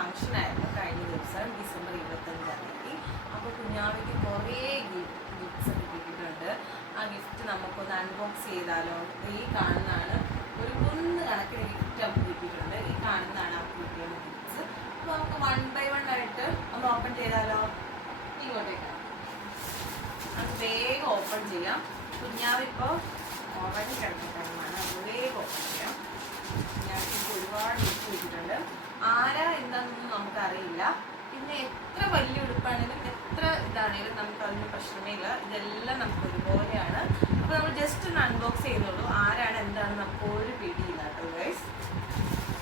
Function ആയിരുന്നു കഴിഞ്ഞ ദിവസം ഡിസംബർ 25-ാം തീയതി. അപ്പോൾ കുഞ്ഞാവയ്ക്ക് കുറേ ഗിഫ്റ്റ്സ് കിട്ടിയിട്ടുണ്ട്. ആ ഗിഫ്റ്റ് നമുക്കൊന്ന് അൺബോക്സ് ചെയ്താലോ? ഈ കാണുന്നതാണ്, ഒരു 1 കണക്കിന് ഗിഫ്റ്റ് നമുക്ക് കിട്ടിയിട്ടുണ്ട്. ഈ കാണുന്നതാണ് ആ കിട്ടിയ ഗിഫ്റ്റ്സ്. അപ്പോൾ നമുക്ക് 1 by 1 ആയിട്ട് ഒന്ന് ഓപ്പൺ ചെയ്താലോ? ഇങ്ങോട്ടേക്കാണ് നമുക്ക് വേഗം ഓപ്പൺ ചെയ്യാം. കുഞ്ഞാവിപ്പോൾ ഉറങ്ങി കിടക്കുന്ന ടൈമാണ്, അത് വേഗം ഓപ്പൺ ചെയ്യാം. കുഞ്ഞാവിക്ക് ഒരുപാട് ഗിഫ്റ്റ് കിട്ടിയിട്ടുണ്ട്. ആരാ എന്താണെന്നൊന്നും നമുക്കറിയില്ല. പിന്നെ എത്ര വലിയ ഉടുപ്പാണെങ്കിലും എത്ര ഇതാണെങ്കിലും നമുക്ക് അതിന് പ്രശ്നമേ ഇല്ല. ഇതെല്ലാം നമുക്ക് ഒരുപോലെയാണ്. അപ്പോൾ നമ്മൾ ജസ്റ്റ് ഒന്ന് അൺബോക്സ് ചെയ്യുന്നുള്ളൂ. ആരാണ് എന്താണ് നമുക്ക് ഒരു പിടിയില്ല കേട്ടോ ഗൈസ്.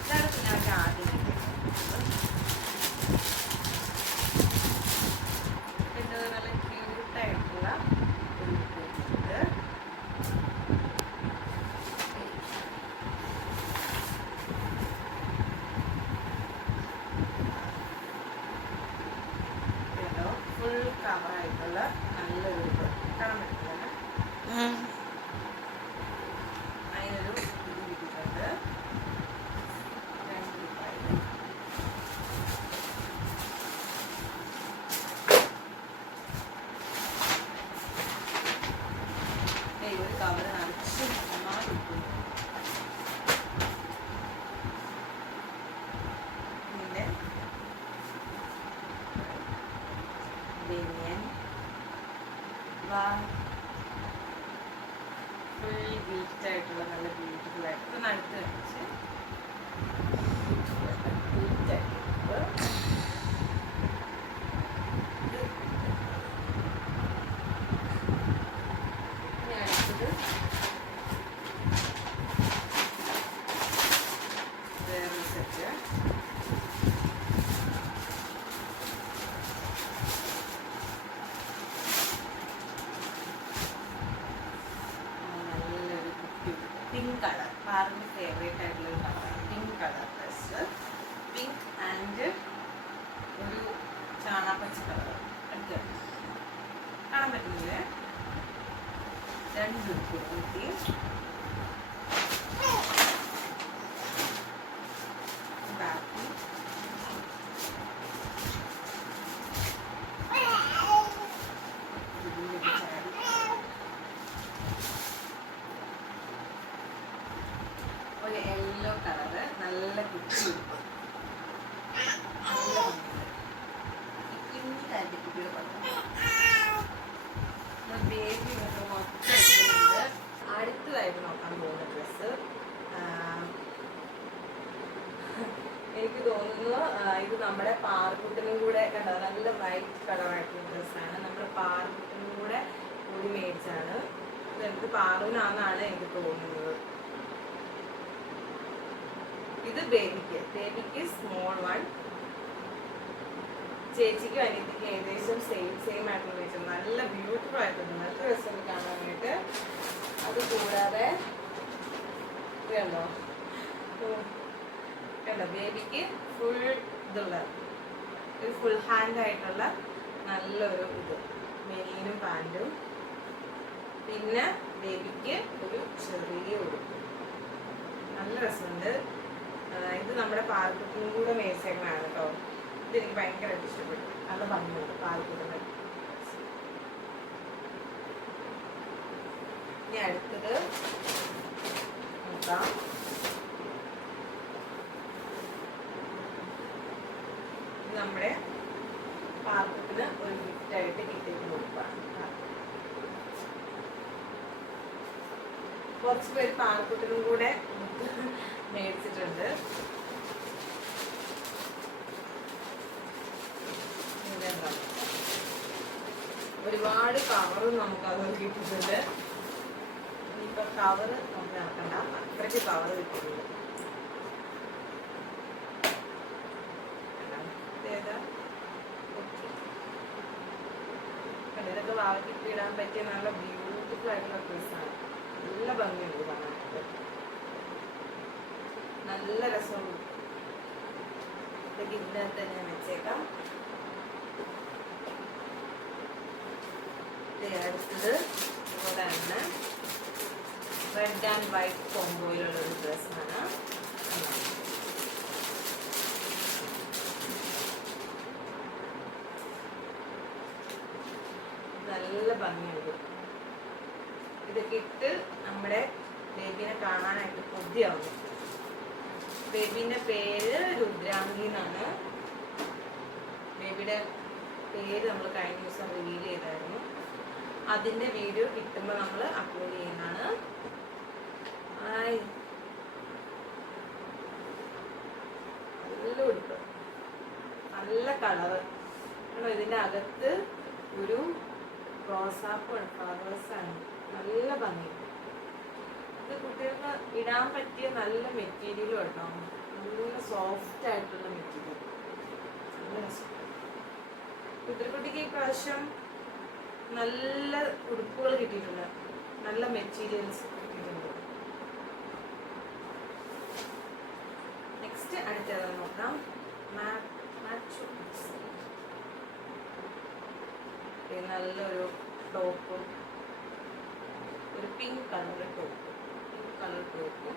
ഇതാണ് കുഞ്ഞാവിക്ക് ആദ്യം കിട്ടിയത്. നല്ല ക്യൂട്ടായിട്ടുള്ള ഒരു ഉടുപ്പ്. ഫുൾ കവറായിട്ടുള്ള നല്ലൊരു ഉടുപ്പ് കാണാൻ പറ്റില്ല. അതിനൊരു ഇത് കിട്ടിയിട്ടുണ്ട്. 2 രൂപയിൽ ഒരു കവർ നിറച്ച് നന്നായി കിട്ടുന്നു. പിന്നെ ബനിയൻ ഫുൾ ബീറ്റായിട്ടുള്ള നല്ല ബ്യൂട്ടിഫുൾ ആയിട്ട് അടുത്ത് വെച്ച് വേറൊരു സെറ്റ്. പിങ്ക് കളർ, പാറിൻ്റെ ഫേവറേറ്റ് ആയിട്ടുള്ള ഒരു കളറാണ് pink colour dress. Pink and ഒരു ചാണാപ്പച്ച കളർ അടുത്ത് കാണാൻ പറ്റുന്നില്ലേ? 2 ഉടുപ്പ് കൂട്ടി ബാക്കി ഒരു യെല്ലോ കളറ് നല്ല കുട്ടി ഉടുപ്പ്. നല്ല കുഞ്ഞു കാര്യത്തിൽ കുട്ടികൾ ബേബി മൊത്തം എടുക്കുന്നുണ്ട്. അടുത്തതായിട്ട് നോക്കാൻ പോകുന്ന ഡ്രസ്സ് എനിക്ക് തോന്നുന്നു ഇത് നമ്മുടെ പാർക്കുട്ടിനും കൂടെ കണ്ടോ, നല്ല വൈറ്റ് കളറായിട്ടുള്ള ഡ്രസ്സാണ്. നമ്മുടെ പാർക്കുട്ടിനും കൂടെ കൂടി മേടിച്ചാണ്. എനിക്ക് പാറൂനാണെന്നാണ് എനിക്ക് തോന്നുന്നത്. ഇത് ബേബിക്ക് സ്മോൾ 1, ചേച്ചിക്കും അനിയത്തിക്ക് ഏകദേശം സെയിം ആയിട്ടുള്ള മേടിച്ചത്. നല്ല ബ്യൂട്ടിഫുൾ ആയിട്ടുണ്ട്, നല്ല രസമുണ്ട് കാണാനായിട്ട്. അത് കൂടാതെ കണ്ടോ ബേബിക്ക് ഫുൾ ഇതുള്ള ഒരു ഫുൾ ഹാൻഡ് ആയിട്ടുള്ള നല്ലൊരു ഇത് മെലീനും പാൻറ്റും. പിന്നെ ബേബിക്ക് ഒരു ചെറിയ ഉടുപ്പ്, നല്ല രസമുണ്ട്. ഇത് നമ്മുടെ പാർക്കുട്ടിനും കൂടെ മേടിച്ചേക്കണാണ് കേട്ടോ. ഇതെനിക്ക് ഭയങ്കരമായിട്ട് ഇഷ്ടപ്പെട്ടു, നല്ല ഭംഗിയുണ്ട് പാർക്കുട്ടിന്. ഇനി അടുത്തത് നോക്കാം. നമ്മുടെ പാർക്കുട്ടിന് ഒരു ഗിഫ്റ്റായിട്ട് കിട്ടിയിട്ട് കൊടുക്കാം. കുറച്ച് പേര് പാർക്കുട്ടിനും കൂടെ മേടിച്ചിട്ടുണ്ട്. ഒരുപാട് കവറും നമുക്ക് അത് കിട്ടിയിട്ടുണ്ട്. ഇനിയിപ്പോൾ കവറ് നമുക്ക് നടക്കണ്ട, അത്രയ്ക്ക് കവർ കിട്ടിയിട്ടുണ്ട്. ഇതൊക്കെ വാവയ്ക്ക് ഇടാൻ പറ്റിയ നല്ല ബ്യൂട്ടിഫുൾ ആയിട്ടുള്ള ഡ്രസ്സാണ്. നല്ല ഭംഗിയുണ്ട് കാണാനായിട്ട്, നല്ല രസമുണ്ട്. ഇതൊക്കെ ഇതിനകത്ത് തന്നെ വെച്ചേക്കാം. അടുത്തത് ഇതാണ് റെഡ് ആൻഡ് വൈറ്റ് കോംബോയിലുള്ള ഒരു ഡ്രസ്സാണ്. നോക്കിയിട്ട് നമ്മുടെ ബേബിനെ കാണാനായിട്ട് കൊതിയാവുന്നു. ബേബിന്റെ പേര് രുദ്രാംഗി എന്നാണ്. ബേബിയുടെ പേര് നമ്മൾ കഴിഞ്ഞ ദിവസം റിവീൽ ചെയ്തായിരുന്നു. അതിന്റെ വീഡിയോ കിട്ടുമ്പോൾ നമ്മൾ അപ്ലോഡ് ചെയ്യുന്നതാണ്. നല്ല ഉടുപ്പ്, നല്ല കളറ്. ഇതിന്റെ അകത്ത് ഒരു റോസാപ്പ് ഫ്ലവേഴ്സാണ്. നല്ല ഭംഗി. ഇത് കുട്ടികൾക്ക് ഇടാൻ പറ്റിയ നല്ല മെറ്റീരിയലും കേട്ടോ. നല്ല സോഫ്റ്റ് ആയിട്ടുള്ള മെറ്റീരിയൽ. നല്ല രസം. കുട്ടിക്ക് ഈ പ്രാവശ്യം നല്ല ഉടുപ്പുകൾ കിട്ടിയിട്ടുണ്ട്, നല്ല മെറ്റീരിയൽസ് കിട്ടിയിട്ടുണ്ട്. നെക്സ്റ്റ് അടുത്തത് നോക്കാം. നല്ലൊരു ടോപ്പും ഒരു പിങ്ക് കളർ ടോപ്പും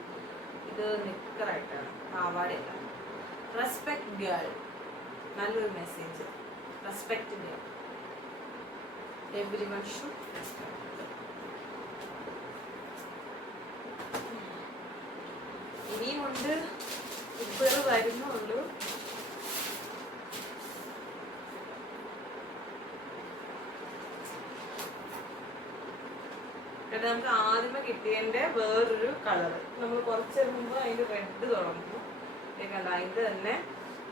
ഇത് നിക്കറായിട്ടാണ്, പാവാടയല്ല. റെസ്പെക്ട് ഗേൾ, നല്ലൊരു message. Respect girl, everyone should respect. ഇനിയുമുണ്ട്, ഇപ്പോൾ വരുന്നുള്ളൂ. നമുക്ക് ആദ്യമേ കിട്ടിയതിന്റെ വേറൊരു കളർ. നമ്മൾ കുറച്ച് മുമ്പ് അതിന്റെ റെഡ് തുടങ്ങുന്നു. കണ്ട അതിന്റെ തന്നെ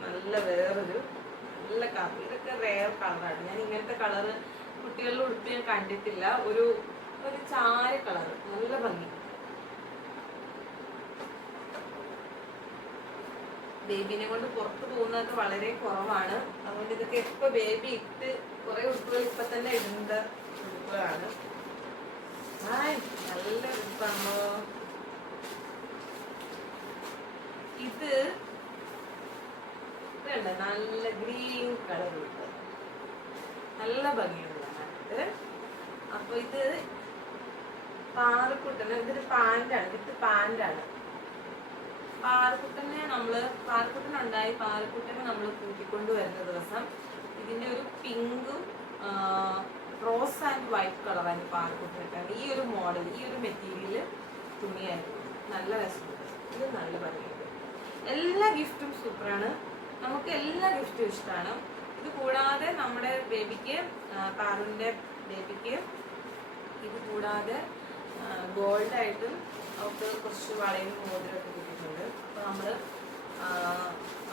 നല്ല വേറൊരു നല്ല കളർ. ഇതൊക്കെ റെയർ കളറാണ്. ഞാൻ ഇങ്ങനത്തെ കളറ് കുട്ടികളുടെ ഉടുപ്പ് ഞാൻ കണ്ടിട്ടില്ല. ഒരു ചാര കളർ, നല്ല ഭംഗി. ബേബിനെ കൊണ്ട് പുറത്ത് പോകുന്നതൊക്കെ വളരെ കുറവാണ്. അതുകൊണ്ട് ഇതൊക്കെ ഇപ്പൊ ബേബി ഇട്ട് കുറെ ഉടുപ്പുകൾ ഇപ്പൊ തന്നെ ഇടുന്ന ഉടുപ്പുകളാണ്. നല്ല ഉടുപ്പാണോ ഇത്? ഇതുണ്ട്, നല്ല ഗ്രീൻ കളർ ഉടുപ്പ്, നല്ല ഭംഗിയുള്ളതാണ്. അപ്പൊ ഇത് പാറക്കുട്ടന്, ഇതൊരു പാന്റാണ്, വിത്ത് പാന്റാണ്. പാറക്കുട്ടനുണ്ടായി. പാറക്കുട്ടനെ നമ്മൾ കൂട്ടിക്കൊണ്ട് വരുന്ന ദിവസം ഇതിന്റെ ഒരു പിങ്കും റോസ് ആൻഡ് വൈറ്റ് കളറാണ് പാറക്കുട്ടനിട്ടാണ്. ഈ ഒരു മോഡൽ, ഈ ഒരു മെറ്റീരിയല് തുണിയായിരുന്നു. നല്ല രസമുണ്ട്. ഇത് നല്ല ഭംഗിയുണ്ട്. എല്ലാ ഗിഫ്റ്റും സൂപ്പറാണ്. നമുക്ക് എല്ലാ ഗിഫ്റ്റും ഇഷ്ടമാണ്. ഇത് കൂടാതെ നമ്മുടെ ബേബിക്ക്, പാറുവിൻ്റെ ബേബിക്ക് ഇത് കൂടാതെ ഗോൾഡായിട്ടും അവർക്ക് കുറച്ച് വളയും മോതിരമൊക്കെ കിട്ടിയിട്ടുണ്ട്. അപ്പോൾ നമ്മൾ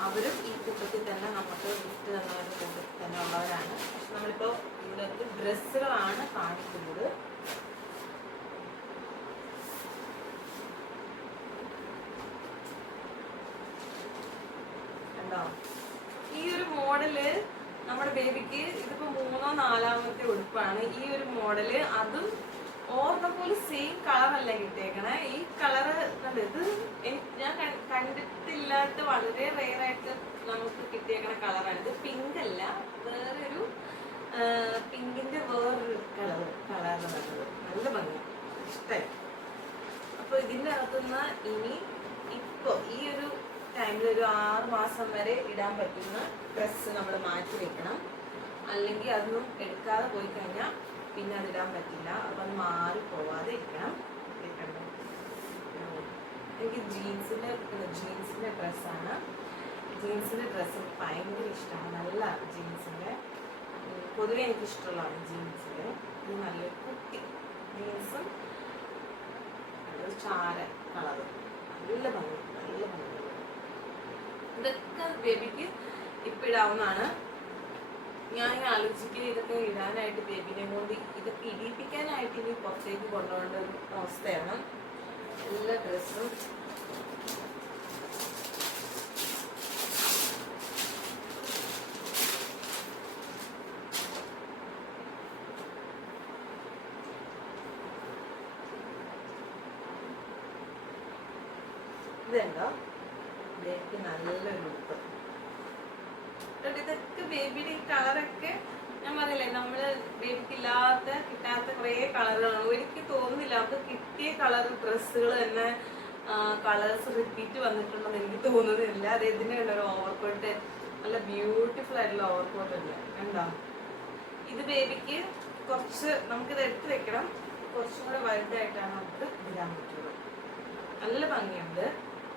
അവരും ഈ കൂട്ടത്തിൽ തന്നെ നമുക്ക് ഗിഫ്റ്റ് തന്നവരുടെ കൂട്ടത്തിൽ തന്നെ ഉള്ളവരാണ്. പക്ഷെ നമ്മളിപ്പോൾ ഇതിനകത്ത് ഡ്രസ്സുകളാണ് കാണിക്കുന്നത്. കണ്ടോ? ഈ ഒരു മോഡല് നമ്മുടെ ബേബിക്ക് ഇതിപ്പോ 3-ോ 4-ാമത്തെ ഉടുപ്പാണ്. ഈ ഒരു മോഡല് അതും ഓർമ്മ പോലെ സെയിം കളറല്ല കിട്ടിയേക്കണേ. ഈ കളറ് ഇത് ഞാൻ കണ്ടിട്ടില്ലാത്ത വളരെ റെയറായിട്ട് നമുക്ക് കിട്ടിയേക്കണ കളറാണ്. ഇത് പിങ്ക് അല്ല, വേറൊരു പിങ്കിന്റെ വേറൊരു കളറ് നല്ലത്, നല്ല ഭംഗി, ഇഷ്ടമായി. അപ്പൊ ഇതിൻ്റെ അകത്തുനിന്ന് ഇനി ഇപ്പൊ ഈ ഒരു ടൈമിൽ ഒരു 6 മാസം വരെ ഇടാൻ പറ്റുന്ന ഡ്രസ്സ് നമ്മൾ മാറ്റി വെക്കണം. അല്ലെങ്കിൽ അതൊന്നും എടുക്കാതെ പോയി കഴിഞ്ഞാൽ പിന്നെ അതിടാൻ പറ്റില്ല. അപ്പം അത് മാറിപ്പോവാതെ ഇരിക്കണം. എനിക്ക് ജീൻസിൻ്റെ ഡ്രസ്സാണ്. ജീൻസിൻ്റെ ഡ്രസ്സ് ഭയങ്കര ഇഷ്ടമാണ്. നല്ല ജീൻസിൻ്റെ പൊതുവെ എനിക്കിഷ്ടമുള്ളതാണ് ജീൻസിൻ്റെ. ഇത് നല്ലൊരു കുട്ടി ജീൻസും നല്ലൊരു ചാര കളറും, നല്ല ഭംഗി, നല്ല ഭംഗി. ഇതൊക്കെ ബേബിക്ക് ഇപ്പം ഇടാവുന്നതാണ്. ഞാൻ ആലോചിക്കുന്നത് ഇതൊക്കെ ഇടാനായിട്ട് ബേബിനെ കൊണ്ട് ഇതൊക്കെ ഇടിപ്പിക്കാനായിട്ട് ഇനി പുറത്തേക്ക് കൊണ്ടുപോകേണ്ട ഒരു അവസ്ഥയാണ്. എല്ലാ ഡ്രസ്സും ഇതുണ്ടോ ബേബിക്ക് നല്ലൊരു ഉടുപ്പ്. ഇതൊക്കെ ബേബിയുടെ ഈ കളറൊക്കെ ഞാൻ പറഞ്ഞില്ലേ, നമ്മള് ബേബിക്ക് കിട്ടാത്ത കുറേ കളറുകളാണ്. എനിക്ക് തോന്നുന്നില്ല അവർക്ക് കിട്ടിയ കളർ ഡ്രസ്സുകൾ തന്നെ കളേഴ്സ് റിപ്പീറ്റ് വന്നിട്ടുണ്ടെന്ന് എനിക്ക് തോന്നുന്നില്ല. അത് ഇതിൻ്റെ ഒരു ഓവർകോട്ട്, നല്ല ബ്യൂട്ടിഫുൾ ആയിട്ടുള്ള ഓവർകോട്ട് ഉണ്ട്. കണ്ടോ? ഇത് ബേബിക്ക് കുറച്ച് നമുക്കിത് എടുത്ത് വെക്കണം. കുറച്ചും കൂടെ വലുതായിട്ടാണ് നമുക്ക് ഇടാൻ പറ്റുള്ളൂ. നല്ല ഭംഗിയുണ്ട്.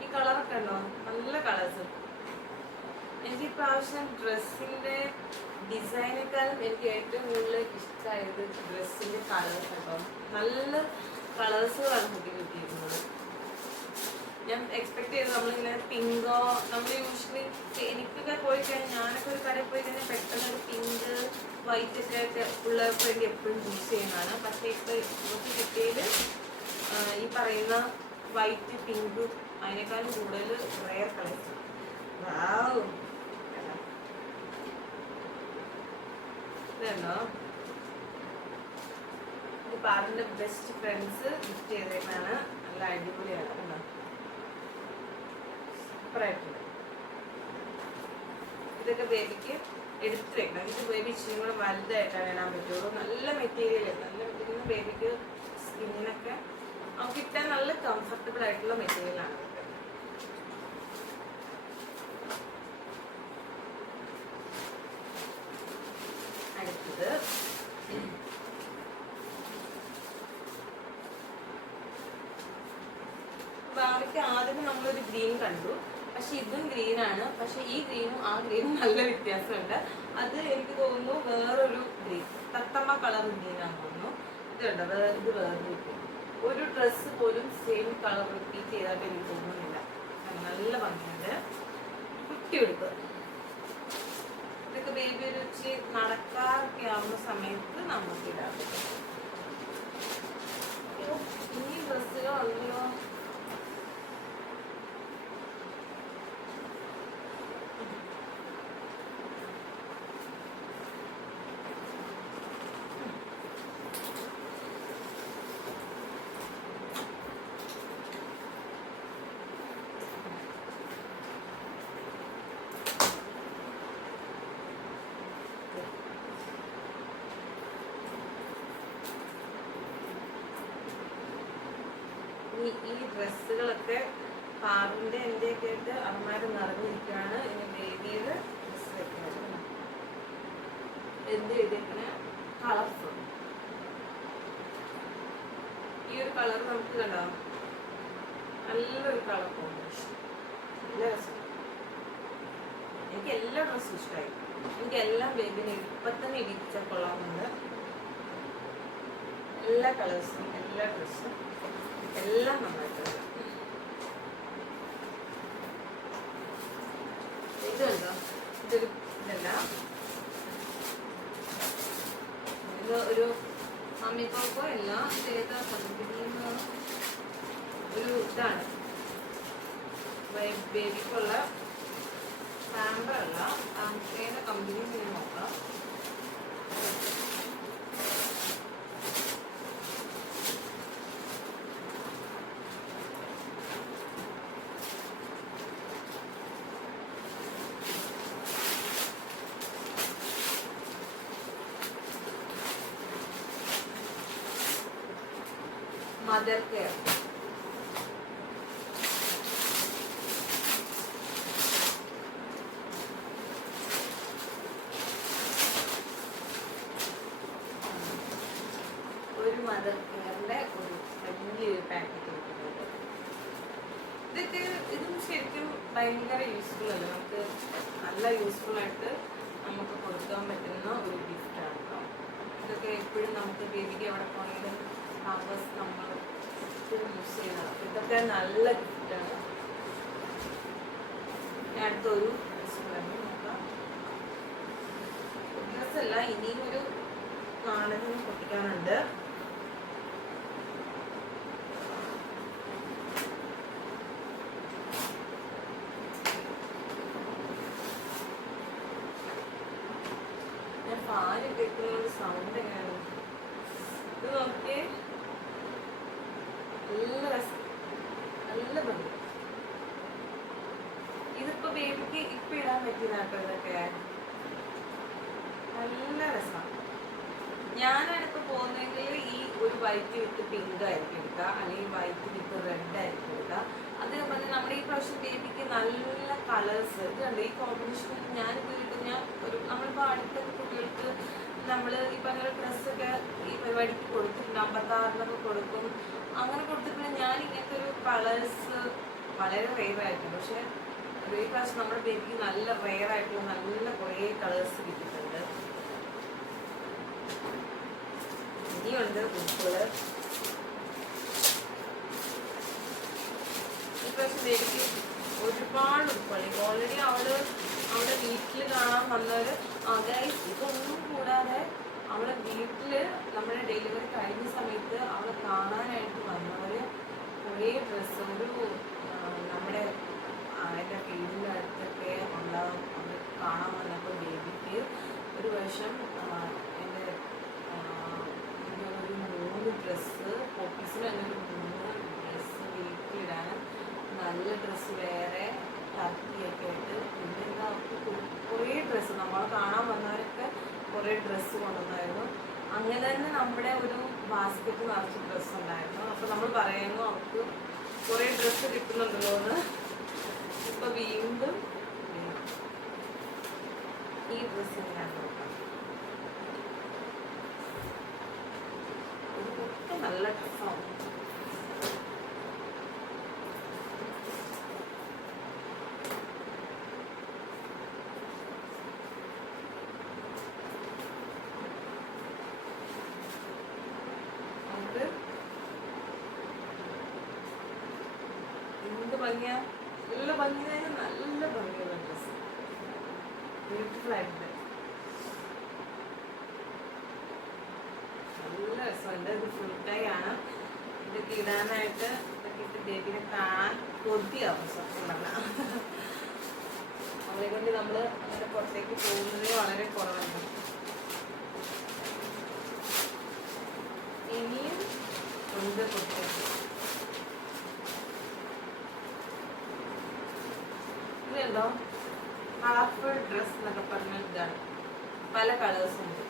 ഈ കളറൊക്കെ ഉണ്ടോ, നല്ല കളേഴ്സ്. എനിക്ക് ഇപ്രാവശ്യം ഡ്രസ്സിന്റെ ഡിസൈനേക്കാളും എനിക്ക് ഏറ്റവും കൂടുതൽ ഇഷ്ടമായത് ഡ്രസ്സിന്റെ കളേഴ്സ് കേട്ടോ. നല്ല കളേഴ്സുകളാണ് നമുക്ക് കിട്ടിയിരുന്നത്. ഞാൻ എക്സ്പെക്ട് ചെയ്തത് നമ്മളിങ്ങനെ പിങ്കോ, നമ്മൾ യൂഷ്വലി എനിക്കൊക്കെ പോയി കഴിഞ്ഞാൽ, ഞാനൊക്കെ ഒരു കടയിൽ പോയി കഴിഞ്ഞാൽ പെട്ടെന്ന് ഒരു പിങ്ക് വൈറ്റ് ഒക്കെ പിള്ളേർക്ക് വേണ്ടി എപ്പോഴും ചൂസ് ചെയ്യുന്നതാണ്. പക്ഷേ ഇപ്പോൾ നമുക്ക് കിട്ടിയത് ഈ പറയുന്ന വൈറ്റ് പിങ്ക് അതിനേക്കാളും കൂടുതൽ റെയർ കളേഴ്സ്. വാവ്, ഇതല്ലോ ഇത് പാറിന്റെ ബെസ്റ്റ് ഫ്രണ്ട്സ് ഗിഫ്റ്റ് ചെയ്തേക്കാണ്. നല്ല അടിപൊളിയാണ് കേട്ടോ, സൂപ്പറായിട്ടുണ്ട്. ഇതൊക്കെ ബേബിക്ക് എടുത്ത് വെക്കണം. ഇത് ബേബി ഇച്ചിരി കൂടെ വലുതായിട്ടാണ് ഇടാൻ പറ്റുള്ളൂ. നല്ല മെറ്റീരിയൽ, നല്ല മെറ്റീരിയൽ ബേബിക്ക് സ്കിന്നിനൊക്കെ നമുക്ക് ഇട്ടാൻ നല്ല കംഫർട്ടബിൾ ആയിട്ടുള്ള മെറ്റീരിയലാണ്. അടുത്തത് ബാബിക്ക് ആദ്യം നമ്മളൊരു ഗ്രീൻ കണ്ടു, പക്ഷെ ഇതും ഗ്രീനാണ്. പക്ഷെ ഈ ഗ്രീനും ആ ഗ്രീനും നല്ല വ്യത്യാസമുണ്ട്. അത് എനിക്ക് തോന്നുന്നു വേറൊരു ഗ്രീൻ, തത്തമ്മ കളർ ഗ്രീനാണെന്ന് തോന്നുന്നു. ഇതുണ്ട്, ഇത് വേറൊരു ഗ്രീൻ. ഒരു ഡ്രസ്സ് പോലും സെയിം കളർ റിപ്പീറ്റ് ചെയ്തായിട്ട് എനിക്ക് തോന്നുന്നില്ല. നല്ല ഭംഗിയുണ്ട്. കുട്ടി എടുപ്പ് ഇതൊക്കെ ബേബി ഒരു ഇച്ചിരി നടക്കാറൊക്കെ ആവുന്ന സമയത്ത് നമുക്ക് ഇടാൻ പറ്റും. ഈ ഡ്രസ്സുകൾ അല്ലയോ ഈ ഡ്രസ്സുകളൊക്കെ പാറിന്റെ എന്റെയൊക്കെ ആയിട്ട് അമ്മമാര് നിറഞ്ഞിരിക്കുകയാണ്. ഇനി ബേബിയുടെ ഡ്രസ്സ് വെക്കുന്നത് എന്ത് ചെയ്തേക്കുന്ന കളർഫുൾ. ഈ ഒരു കളർ നമുക്ക് കണ്ടോ, നല്ലൊരു കളർ കോമ്പിനേഷൻ, നല്ല രസം. എനിക്ക് എല്ലാ ഡ്രസ്സും ഇഷ്ടമായി. എനിക്ക് എല്ലാം ബേബിനെ ഇപ്പം തന്നെ ഇടിച്ചാൽ കൊള്ളാമെന്നുണ്ട്. എല്ലാ കളേഴ്സും എല്ലാ ഡ്രസ്സും എല്ലാം നന്നായിട്ടുണ്ട്. ഇതുണ്ടോ, ഇതല്ല, ഇത് ഒരു അമ്മിക്കോക്കോ അല്ല, ഇതേതാ കമ്പനിന്ന് ഒരു ഇതാണ് ബേബിക്കുള്ള സാമ്പിൾ അല്ല, ഏതാ കമ്പനി നോക്കാം. Mother care. ഒരു മദർ കെയറിന്റെ ഒരു വലിയൊരു പാക്കറ്റ് കിട്ടുന്നുണ്ട്. ഇതൊക്കെ ഇതും ശരിക്കും ഭയങ്കര യൂസ്ഫുൾ അല്ല, നമുക്ക് നല്ല യൂസ്ഫുൾ ആയിട്ട് നമുക്ക് കൊടുക്കാൻ പറ്റുന്ന ഒരു ഗിഫ്റ്റാണ് കേട്ടോ. ഇതൊക്കെ എപ്പോഴും നമുക്ക് ബേബിക്ക് എവിടെ പോയെങ്കിലും പാമ്പേഴ്സ് നമ്മൾ എപ്പോഴും യൂസ് ചെയ്യണം. ഇതൊക്കെ നല്ല ഗിഫ്റ്റാണ്. ഞാൻ അടുത്തൊരു നോക്കാം. ഡ്രസ്സല്ല, ഇനിയും ഒരു നാടകം പൊട്ടിക്കാനുണ്ട്. ഞാൻ പാല് കേൾക്കുന്നതുകൊണ്ട് സൗണ്ട് എങ്ങനെയാണ്? ഇത് നോക്കിയേ, നല്ല രസം, നല്ല ഭംഗി. ഇതിപ്പോ ബേബിക്ക് ഇപ്പൊ ഇടാൻ പറ്റിയതാട്ടോ. ഇതൊക്കെ നല്ല രസമാണ്. ഞാനാണിപ്പോ പോകുന്നതെങ്കിൽ ഈ ഒരു വൈറ്റ് വിത്ത് പിങ്ക് ആയിരിക്കും എടുക്കുക, അല്ലെങ്കിൽ വൈറ്റ് വിത്ത് റെഡ് ആയിരിക്കും എടുക്കുക. അതേപോലെ നമ്മുടെ ഈ പ്രാവശ്യം ബേബിക്ക് നല്ല കളേഴ്സ് ഇത് കണ്ട് ഈ കോമ്പിനേഷൻ ഞാനിപ്പോൾ കിട്ടും. ഞാൻ ഒരു നമ്മളിപ്പോൾ അടുത്തൊക്കെ കുട്ടികൾക്ക് നമ്മൾ ഈ പറഞ്ഞ ഡ്രസ്സൊക്കെ ഈ പരിപാടിക്ക് കൊടുത്തിട്ടുണ്ട്, 56 കൊടുക്കും. അങ്ങനെ കൊടുത്തിട്ടുണ്ട്. ഞാൻ ഇങ്ങനത്തെ ഒരു കളേഴ്സ് വളരെ റെയറായിട്ടുണ്ട്. പക്ഷെ ഈ പ്രാവശ്യം നമ്മുടെ ബേബിക്ക് നല്ല റെയറായിട്ടുള്ള നല്ല കുറേ കളേഴ്സ് കിട്ടിയിട്ടുണ്ട്. ഇനിയുണ്ട് ഉപ്പുകള്. ഈ പ്രാവശ്യം ബേബിക്ക് ഒരുപാട് ഉപ്പുകൾ. ഓൾറെഡി അവിടെ വീട്ടിൽ കാണാൻ വന്നവര് ഗൈസ് ഇതൊന്നും കൂടാതെ അവളെ വീട്ടില് നമ്മുടെ ഡെലിവറി കഴിഞ്ഞ സമയത്ത് അവളെ കാണാനായിട്ട് വന്നവര് കുറേ ഡ്രസ്സ് നമ്മുടെ എൻ്റെ വീടിൻ്റെ അടുത്തൊക്കെ ഉണ്ടാകും. അവർ കാണാൻ വന്നപ്പോൾ ബേബിക്ക് ഒരു വർഷം എൻ്റെ ഒരു 3 ഡ്രസ്സ് ഓഫീസിൽ തന്നെ ഒരു 3 ഡ്രസ്സ് വീട്ടിലിടാനും നല്ല ഡ്രസ്സ് വേറെ ടർക്കിയൊക്കെ ആയിട്ട് പിന്നെ എന്താ കുറേ ഡ്രസ്സ് നമ്മൾ കാണാൻ വന്നവരൊക്കെ കുറേ ഡ്രസ്സ് കൊണ്ടുവന്നായിരുന്നു. അങ്ങനെ തന്നെ നമ്മുടെ ഒരു ബാസ്ക്കറ്റ് നിറച്ച് ഡ്രസ്സ് ഉണ്ടായിരുന്നു. അപ്പോൾ നമ്മൾ പറയുന്നു അവർക്ക് കുറേ ഡ്രസ്സ് കിട്ടുന്നുണ്ടല്ലോ എന്ന്. ഇപ്പോൾ വീണ്ടും ഈ ഡ്രസ്സിന് ഞാൻ നോക്കാം. ഇതൊക്കെ നല്ല ഡ്രസ്സാണ്. എന്ത് ഭംഗിയാ, നല്ല ഭംഗിയായ നല്ല ഭംഗിയുള്ള ഡ്രസ്സ്, ബ്യൂട്ടിഫുൾ ആയിട്ടുണ്ട്. നല്ല രസമുണ്ട്. ഇത് ഫുൾ ടൈ ആണ്. ഇതൊക്കെ ഇടാനായിട്ട് ഇതൊക്കെ ഇട്ട് ബേബിനെ കാണാൻ കൊതിയാവും സത്യം പറഞ്ഞാൽ. അവളെ കൊണ്ട് നമ്മൾ അങ്ങനെ പുറത്തേക്ക് പോകുന്നതേ വളരെ കുറവുണ്ട്. ഇനിയും ഉണ്ട് പുറത്തേക്ക്. ഇതുണ്ടോ കളർഫുൾ ഡ്രസ് എന്നൊക്കെ പറഞ്ഞ ഇതാണ്. പല കളേഴ്സ് ഉണ്ട്.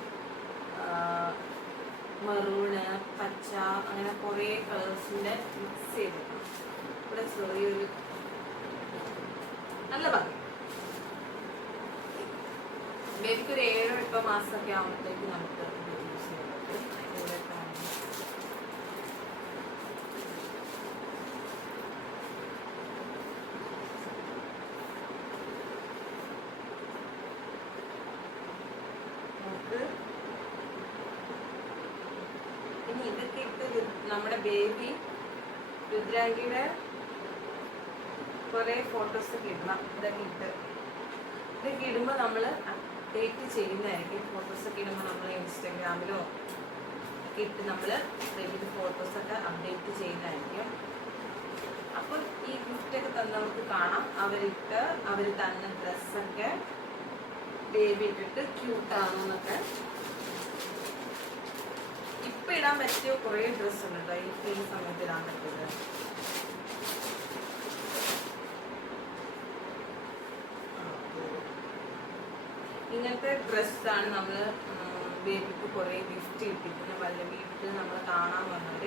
മെറൂണ്, പച്ച, അങ്ങനെ കുറേ കളേഴ്സിൻ്റെ മിക്സ് ചെയ്തിട്ടുണ്ട്. ഇവിടെ ചെറിയൊരു നല്ല ഭംഗി. ബേബിക്കൊരു 7-8 മാസമൊക്കെ ആകുമ്പോഴത്തേക്ക് നമുക്ക് യൂസ് ചെയ്യാൻ പറ്റും. ഇനി ഇതൊക്കെ ഇട്ട് നമ്മുടെ ബേബി രുദ്രാംഗിയുടെ കുറേ ഫോട്ടോസൊക്കെ ഇടണം. ഇതൊക്കെ ഇടുമ്പോൾ നമ്മൾ അപ്ഡേറ്റ് ചെയ്യുന്നതായിരിക്കും. ഫോട്ടോസൊക്കെ ഇടുമ്പോൾ നമ്മൾ ഇൻസ്റ്റാഗ്രാമിലോ ഒക്കെ ഇട്ട് നമ്മൾ ബേബിയുടെ ഫോട്ടോസൊക്കെ അപ്ഡേറ്റ് ചെയ്യുന്നതായിരിക്കും. അപ്പം ഈ ഗിഫ്റ്റൊക്കെ തന്നവർക്ക് കാണാം അവർ തന്ന ഡ്രസ്സൊക്കെ ബേബി ഇട്ടിട്ട് ക്യൂട്ടാണോ എന്നൊക്കെ. ഇപ്പം ഇടാൻ പറ്റിയ കുറേ ഡ്രസ്സ് ഉണ്ട് കേട്ടോ. ഇപ്പം ഈ സമയത്ത് ഇടാൻ പറ്റിയത് ഇങ്ങനത്തെ ഡ്രസ്സാണ് നമ്മൾ ബേബിക്ക് കുറേ ഗിഫ്റ്റ് കിട്ടിയിരിക്കുന്നത്. വല്ല വീട്ടിൽ നമ്മൾ കാണാൻ വന്നവർ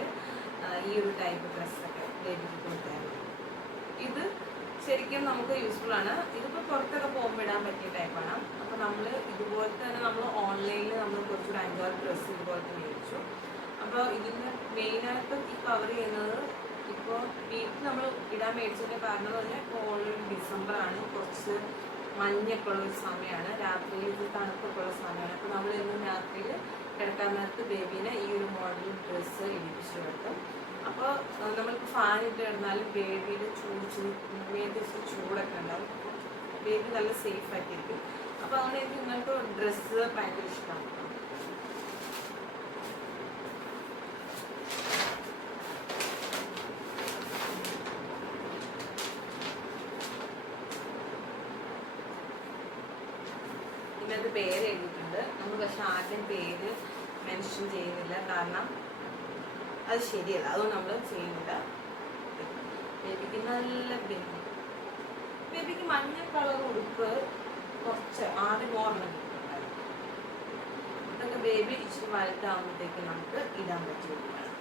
ഈ ഒരു ടൈപ്പ് ഡ്രസ്സൊക്കെ ബേബിക്ക് കൊടുത്തായിരുന്നു. ഇത് ശരിക്കും നമുക്ക് യൂസ്ഫുൾ ആണ്. ഇതിപ്പോൾ പുറത്തൊക്കെ പോകുമ്പോൾ ഇടാൻ പറ്റിയ ടൈപ്പാണ്. അപ്പോൾ നമ്മൾ ഇതുപോലത്തെ തന്നെ നമ്മൾ ഓൺലൈനിൽ നമ്മൾ കുറച്ചൊരു 5-6 ഡ്രസ്സ് ഇതുപോലത്തെ മേടിച്ചു. അപ്പോൾ ഇതിന് മെയിനായിട്ട് ഈ കവർ ചെയ്യുന്നത് ഇപ്പോൾ വീട്ടിൽ നമ്മൾ ഇടാൻ മേടിച്ചതിൻ്റെ കാരണം എന്ന് പറഞ്ഞാൽ ഇപ്പോൾ ഓൾറെഡി ഡിസംബറാണ്. കുറച്ച് മഞ്ഞൊക്കെ ഉള്ള ഒരു സമയമാണ്. രാത്രിയിൽ ഇത് തണുപ്പൊക്കെ ഉള്ള സമയമാണ്. അപ്പോൾ നമ്മൾ ഇന്ന് രാത്രിയിൽ കിടക്കാൻ നേരത്ത് ബേബീനെ ഈ ഒരു മോഡൽ ഡ്രസ്സ് ഇടിപ്പിച്ചു കിടക്കും. അപ്പോൾ നമ്മൾക്ക് ഫാൻ ഇട്ട് കിടന്നാലും ബേബിയിൽ ചൂടൊക്കെ ഉണ്ടാവും. ബേബി നല്ല സേഫ് ആയിട്ടിരിക്കും. അപ്പോൾ അതുകൊണ്ട് എനിക്ക് ഇങ്ങനത്തെ ഡ്രസ്സ് ഭയങ്കര ഇഷ്ടമാണ്. ഇതിനകത്ത് പേര് എഴുതിയിട്ടുണ്ട്. നമ്മൾ പക്ഷെ ആദ്യം പേര് മെൻഷൻ ചെയ്യുന്നില്ല, കാരണം അത് ശരിയല്ല. അതുകൊണ്ട് നമ്മൾ ചെയ്യുന്നില്ല. ബേബിക്ക് നല്ല ബേബിക്ക് മഞ്ഞ കളർ ഉടുപ്പ് കുറച്ച് ആദ്യം ഓർമ്മ കിട്ടുന്നുണ്ടായിരുന്നു. ഇതൊക്കെ ബേബി ഇച്ചിരി വലുതാകുമ്പോഴത്തേക്ക് നമുക്ക് ഇടാൻ പറ്റിയ ഉടുപ്പാണ്.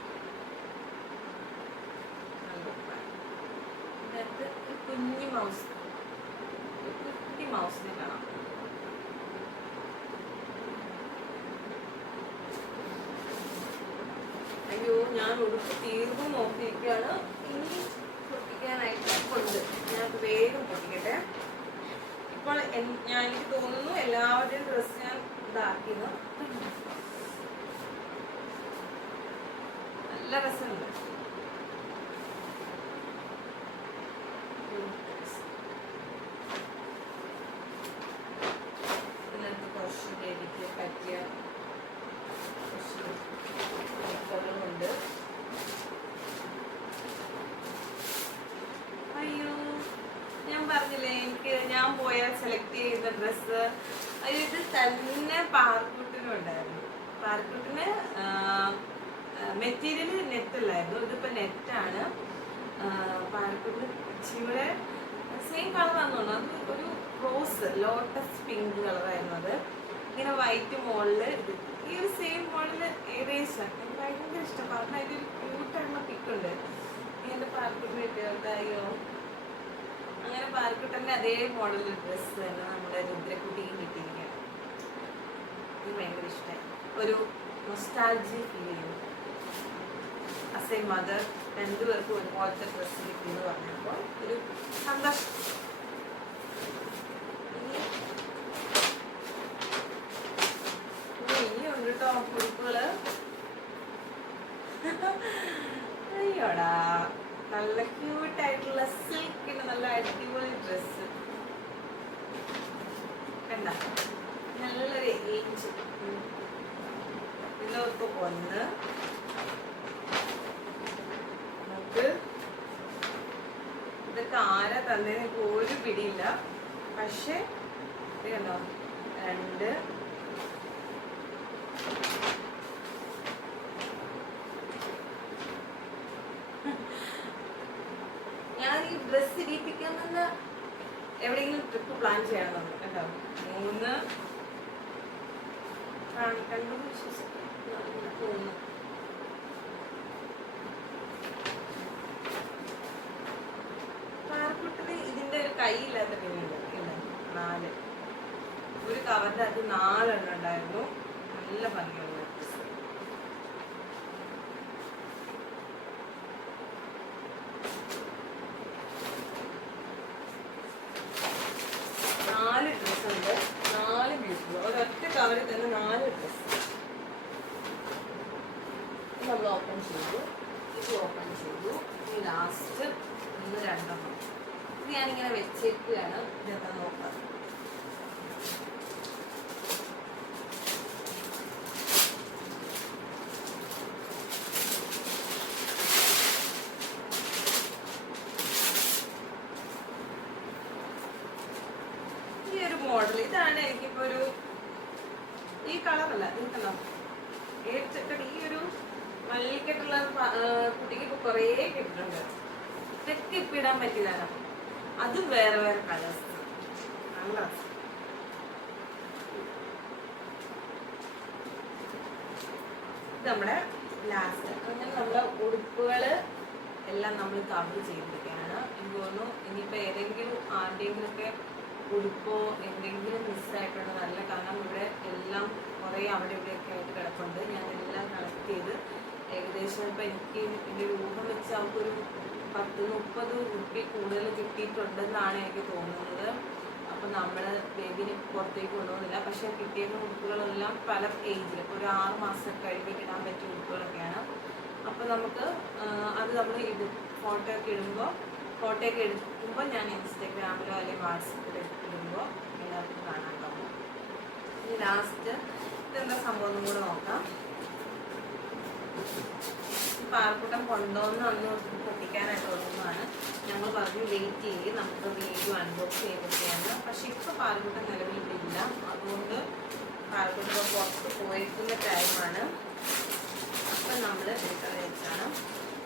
ഇതിനകത്ത് ഒരു കുഞ്ഞു കുട്ടി മൗസിനെ കാണാം. ഞാൻ ഉടുപ്പ് തീർന്നു നോക്കിയിരിക്കുകയാണ്. ഇനി പൊട്ടിക്കാനായിട്ട് ഉണ്ട്. ഞാൻ വേഗം പൊട്ടിക്കട്ടെ. ഇപ്പോൾ എനിക്ക് തോന്നുന്നു എല്ലാവരുടെയും ഡ്രസ്സ് ഞാൻ ഇതാക്കിയത്. നല്ല രസമുണ്ട്. ഇതിനകത്ത് കുറച്ച് എനിക്ക് പറ്റിയ ഉണ്ട്. അയ്യോ, ഞാൻ പറഞ്ഞില്ലേ എനിക്ക് ഞാൻ പോയാൽ സെലക്ട് ചെയ്യുന്ന ഡ്രസ്സ് ഇത് തന്നെ പാർക്കുട്ടിനും ഉണ്ടായിരുന്നു. പാർക്കുട്ടിന് മെറ്റീരിയൽ നെറ്റല്ലായിരുന്നു, ഇതിപ്പോ നെറ്റാണ്. പാർക്കുട്ടിന് ഇച്ചിരി സെയിം കളറാണെന്ന് തോന്നുന്നു. അത് ഒരു റോസ് ലോട്ടസ് പിങ്ക് കളറായിരുന്നു. അത് ഇങ്ങനെ വൈറ്റ് മോളില് ഈ ഒരു സെയിം മോഡല് ഏകദേശം എനിക്ക് ഭയങ്കര ഇഷ്ടം. കാരണം അതിലൊരു ക്യൂട്ടായിട്ടുള്ള പിക്കുണ്ട്. എൻ്റെ പാർക്കുട്ടിന് കിട്ടിയോ. അങ്ങനെ പാർക്കുട്ടൻ്റെ അതേ മോഡൽ ഡ്രസ്സ് തന്നെ നമ്മുടെ രുദ്രക്കുട്ടിയും കിട്ടിയിരിക്കുകയാണ്. ഇത് ഭയങ്കര ഇഷ്ടമായി. ഒരു നൊസ്റ്റാൾജി ഫീൽ ചെയ്യുന്നു. ആസ് എ മദർ രണ്ടുപേർക്കും ഒരുപോലത്തെ ഡ്രസ്സ് കിട്ടിയെന്ന് പറഞ്ഞപ്പോൾ ഒരു സന്തോഷം. ഇനിയുണ്ട് കേട്ടോ ഉടുപ്പുകള്. അയ്യോടാ, നല്ല ക്യൂട്ടായിട്ടുള്ള സിൽക്കിന് നല്ല അടിപൊളി ഡ്രസ്സ് കണ്ട. നല്ലൊരു ഏഞ്ച് ഇതിനകത്ത് ഒന്ന് നമുക്ക് ഇതൊക്കെ ആരാ തന്നതിന് ഒരു പിടിയില്ല. പക്ഷെ ഇത് കണ്ടോ, രണ്ട് ഞാൻ ഈ ഡ്രസ്സ് ഇടിപ്പിക്കുന്ന എവിടെയെങ്കിലും ട്രിപ്പ് പ്ലാൻ ചെയ്യണം നമ്മൾ കേട്ടോ. 3 കണ്ടെന്ന് വിശ്വസിക്കുന്നു. പാർക്കുട്ടിന് ഇതിന്റെ ഒരു കൈയില്ലാത്ത പിന്നുണ്ട്. ഇല്ല, 4 ഒരു കവറിന്റെ അത് 4 എണ്ണം ഉണ്ടായിരുന്നു. നല്ല ഭംഗിയുള്ള ഡ്രസ്സ്. ഡ്രസ്സുണ്ട്, 4 ബ്യൂട്ടിഫുൾ. ഒരൊറ്റ കവറിൽ തന്നെ 4 ഡ്രസ്സ് നമ്മൾ ഓപ്പൺ ചെയ്തു. ഇത് ഓപ്പൺ ചെയ്തു. ഈ ലാസ്റ്റ് 1 2 ഇത് ഞാനിങ്ങനെ വെച്ചേക്കുകയാണ്. ഇതെന്താ നോക്കാം. മോഡൽ ഇതാണ് എനിക്കിപ്പോ ഒരു ഈ കളറല്ല നിൽക്കണം ഏച്ചക്കടി. ഈ ഒരു മല്ലിക്കെട്ടുള്ള കുട്ടിക്ക് ഇപ്പൊ കുറേ കിട്ടുന്നുണ്ട്. ഇതൊക്കെ ഇപ്പൊ ഇടാൻ പറ്റില്ല. അതും വേറെ വേറെ കളേഴ്സ്. നല്ല ഇത് നമ്മുടെ ലാസ്റ്റ്. അങ്ങനെ നമ്മളെ ഉടുപ്പുകള് എല്ലാം നമ്മൾ കവർ ചെയ്തിരിക്കുകയാണ്. എനിക്ക് തോന്നുന്നു ഇനിയിപ്പോ ഏതെങ്കിലും ആരുടെയെങ്കിലും ഒക്കെ ഉടുപ്പോ എന്തെങ്കിലും മിസ്സായിട്ടുണ്ട് നല്ല. കാരണം ഇവിടെ എല്ലാം കുറേ അവിടെ ഇവിടെയൊക്കെ ആയിട്ട് കിടപ്പുണ്ട്. ഞാൻ എല്ലാം കളക്ട് ചെയ്ത് ഏകദേശം ഇപ്പം എനിക്ക് എൻ്റെ ഒരു ഊഹം വെച്ച് അവർക്കൊരു 10-30 ഉറുപ്പിക കൂടുതൽ കിട്ടിയിട്ടുണ്ടെന്നാണ് എനിക്ക് തോന്നുന്നത്. അപ്പം നമ്മൾ ബേബിന് പുറത്തേക്ക് കൊണ്ടുപോകുന്നില്ല. പക്ഷേ കിട്ടിയ ഉടുപ്പുകളെല്ലാം പല ഏജിൽ ഇപ്പോൾ ഒരു 6 മാസം കഴിഞ്ഞിട്ട് ഇടാൻ പറ്റിയ ഉടുപ്പുകളൊക്കെയാണ്. അപ്പോൾ നമുക്ക് അത് നമ്മൾ ഫോട്ടോ ഒക്കെ എടുക്കുമ്പോൾ ഞാൻ ഇൻസ്റ്റാഗ്രാമിലോ അല്ലെങ്കിൽ വാട്സപ്പിലോ ഇടുമ്പോൾ എല്ലാവർക്കും കാണാൻ പറ്റും. ഇനി ലാസ്റ്റ് ഇതെന്താ സംഭവം ഒന്നും കൂടെ നോക്കാം. പാർക്കുട്ടം കൊണ്ടുവന്ന് അന്ന് പൊട്ടിക്കാനായിട്ട് ഒന്നുമാണ്. ഞങ്ങൾ പറഞ്ഞു വെയിറ്റ് ചെയ്ത് നമുക്ക് വീഡിയോ അൺബോക്സ് ചെയ്തൊക്കെയാണ്. പക്ഷെ ഇപ്പോൾ പാർക്കുട്ടം നിലവിലില്ല. അതുകൊണ്ട് പാർക്കുട്ടം പുറത്ത് പോയിരിക്കുന്ന ടൈമാണ്. അപ്പം നമ്മൾ എടുക്കാൻ വെച്ചാണ്.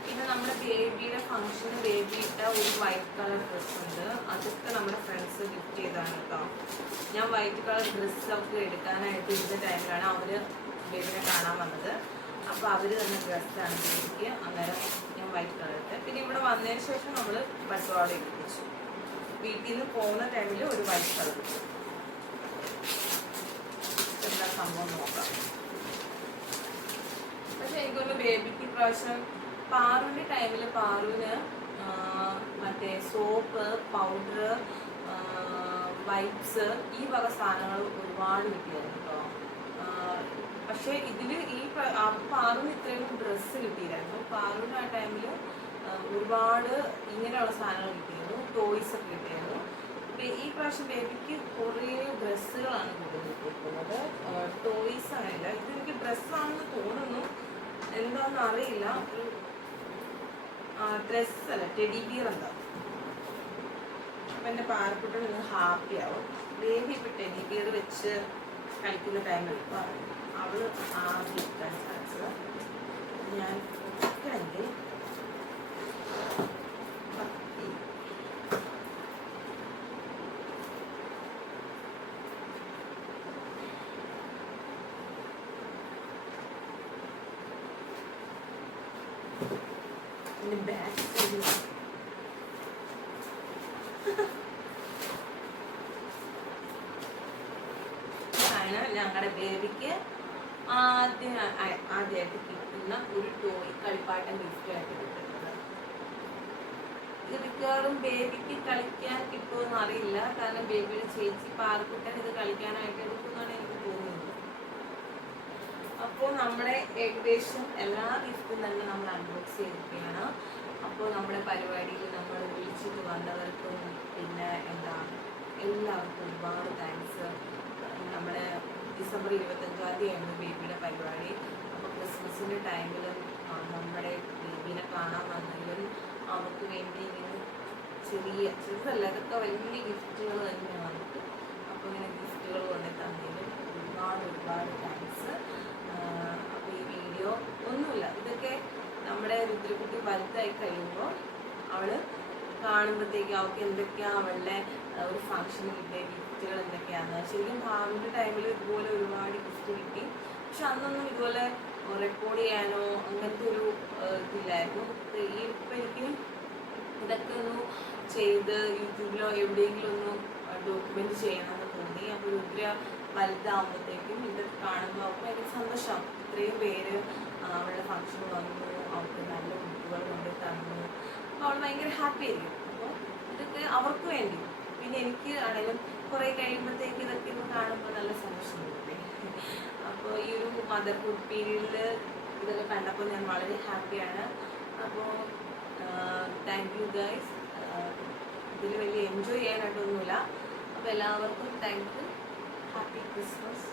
പിന്നെ നമ്മുടെ ബേബിയുടെ ഫംഗ്ഷന് ബേബി ഇട്ട ഒരു വൈറ്റ് കളർ ഡ്രസ്സുണ്ട്. അതൊക്കെ നമ്മുടെ ഫ്രണ്ട്സ് ഗിഫ്റ്റ് ചെയ്താണ് കേട്ടോ. ഞാൻ വൈറ്റ് കളർ ഡ്രസ്സ് അവർക്ക് എടുക്കാനായിട്ട് ഇരുന്ന ടൈമിലാണ് അവർ ബേബിനെ കാണാൻ വന്നത്. അപ്പോൾ അവർ തന്നെ ഡ്രസ്സാണ് ബേബിക്ക്. അന്നേരം ഞാൻ വൈറ്റ് കളർ ഇട്ട്. പിന്നെ ഇവിടെ വന്നതിന് ശേഷം നമ്മൾ ബട്ടോടെ എടുപ്പിച്ചു. വീട്ടിൽ നിന്ന് പോകുന്ന ടൈമിൽ ഒരു വൈറ്റ് കളർ ഇട്ടു. എന്താ സംഭവം നോക്കാം. പക്ഷെ പക്ഷെ എനിക്കൊന്ന് ബേബിക്ക് പ്രാവശ്യം പാറുവിൻ്റെ ടൈമിൽ പാറുവിന് മറ്റേ സോപ്പ്, പൗഡർ, വൈപ്സ്, ഈ വക സാധനങ്ങൾ ഒരുപാട് കിട്ടിയായിരുന്നു കേട്ടോ. പക്ഷേ ഇതിൽ ഈ പാറുവിന് ഇത്രയും ഡ്രസ്സ് കിട്ടിയില്ലായിരുന്നു. പാറുവിന് ആ ടൈമിൽ ഒരുപാട് ഇങ്ങനെയുള്ള സാധനങ്ങൾ കിട്ടിയിരുന്നു, ടോയ്സ് ഒക്കെ കിട്ടിയിരുന്നു. ഈ പ്രാവശ്യം ബേബിക്ക് കുറേ ഡ്രസ്സുകളാണ് കൂടുതൽ കിട്ടുന്നത്, ടോയ്സ് അങ്ങനെയല്ല. ഇതെനിക്ക് ഡ്രസ്സാണെന്ന് തോന്നുന്നു, എന്താണെന്ന് അറിയില്ല. ഡ്രസ്സല്ല, ടെഡി ബിയർ എന്താ. അപ്പം എൻ്റെ പാറക്കുട്ടൻ നിന്ന് ഹാപ്പി ആവും. ബേബി ഇപ്പം ടെഡി ബിയർ വെച്ച് കളിക്കുന്ന ടൈമിൽ അവൾ ആദ്യം ഇട്ടാൻ ചാൻസ്. ഞാൻ ഒക്കെയാണെങ്കിൽ ബാക്ക് ഞങ്ങളുടെ ബേബിക്ക് ആദ്യമായിട്ട് കിട്ടുന്ന ഒരു ടോയ് കളിപ്പാട്ടം ഗിഫ്റ്റായിട്ട് കിട്ടുന്നത്. ഇത് മിക്കവാറും ബേബിക്ക് കളിക്കാൻ കിട്ടുമെന്ന് അറിയില്ല, കാരണം ബേബിയുടെ ചേച്ചി പാറക്കുട്ടൻ ഇത് കളിക്കാനായിട്ട് എടുക്കുമെന്നാണ് എനിക്ക് തോന്നുന്നത്. അപ്പോൾ നമ്മുടെ ഏകദേശം എല്ലാ ഗിഫ്റ്റും തന്നെ നമ്മൾ അൺബോക്സ് ചെയ്തിരിക്കുകയാണ്. അപ്പോൾ നമ്മുടെ പരിപാടിയിൽ നമ്മൾ വിളിച്ചിട്ട് വന്നവർക്കും പിന്നെ എല്ലാവർക്കും ഒരുപാട് താങ്ക്സ്. നമ്മുടെ ഡിസംബർ 25 ബേബിയുടെ പരിപാടി. അപ്പോൾ ക്രിസ്മസിൻ്റെ ടൈമിലും നമ്മുടെ ബേബീനെ കാണാൻ വന്നതിലും അവർക്ക് വേണ്ടി ഇങ്ങനെ ചെറുതല്ല, ഇതൊക്കെ വലിയ ഗിഫ്റ്റുകൾ തന്നെയാണ്. അപ്പോൾ ഇങ്ങനെ ഗിഫ്റ്റുകൾ കൊണ്ട് തന്നതിലും ഒരുപാട് താങ്ക്സ്. അപ്പോൾ ഈ വീഡിയോ ഒന്നുമില്ല, ഇതൊക്കെ നമ്മുടെ രുദ്രക്കുട്ടി വലുതായി കഴിയുമ്പോൾ അവൾ കാണുമ്പോഴത്തേക്ക് അവൾക്ക് എന്തൊക്കെയാണ് അവളുടെ ഒരു ഫംഗ്ഷന് കിട്ടിയ ഗിഫ്റ്റുകൾ എന്തൊക്കെയാണ്. ശരിക്കും ഭാവിൻ്റെ ടൈമിൽ ഇതുപോലെ ഒരുപാട് ഗിഫ്റ്റ് കിട്ടി. പക്ഷെ അന്നൊന്നും ഇതുപോലെ റെക്കോർഡ് ചെയ്യാനോ അങ്ങനത്തെ ഒരു ഇതില്ലായിരുന്നു. ഇപ്പം എനിക്ക് ഇതൊക്കെ ഒന്ന് ചെയ്ത് യൂട്യൂബിലോ എവിടെയെങ്കിലും ഒന്ന് ഡോക്യുമെൻ്റ് ചെയ്യണമെന്ന് തോന്നി. അപ്പോൾ രുദ്ര വലുതാകുമ്പോഴത്തേക്കും ഇതൊക്കെ കാണുമ്പോൾ അവൾക്ക് ഭയങ്കര സന്തോഷം. ഇത്രയും പേര് അവളുടെ ഫംഗ്ഷന് വന്നു, അവൾക്ക് നല്ല ബുക്കുകൾ കൊണ്ട് തന്നു, അപ്പോൾ അവൾ ഭയങ്കര ഹാപ്പി ആയിരിക്കും. അപ്പോൾ ഇതൊക്കെ അവർക്ക് വേണ്ടി. പിന്നെ എനിക്ക് ആണെങ്കിലും കുറേ കഴിയുമ്പോഴത്തേക്ക് ഇതൊക്കെ ഒന്ന് കാണുമ്പോൾ നല്ല സന്തോഷം തോന്നി. അപ്പോൾ ഈ ഒരു മദർഹുഡ് പീരീഡിൽ ഇതൊക്കെ കണ്ടപ്പോൾ ഞാൻ വളരെ ഹാപ്പിയാണ്. അപ്പോൾ താങ്ക് യു ഗൈസ്. ഇതിൽ വലിയ എൻജോയ് ചെയ്യാനായിട്ടൊന്നുമില്ല. അപ്പോൾ എല്ലാവർക്കും താങ്ക് യു. Happy Christmas.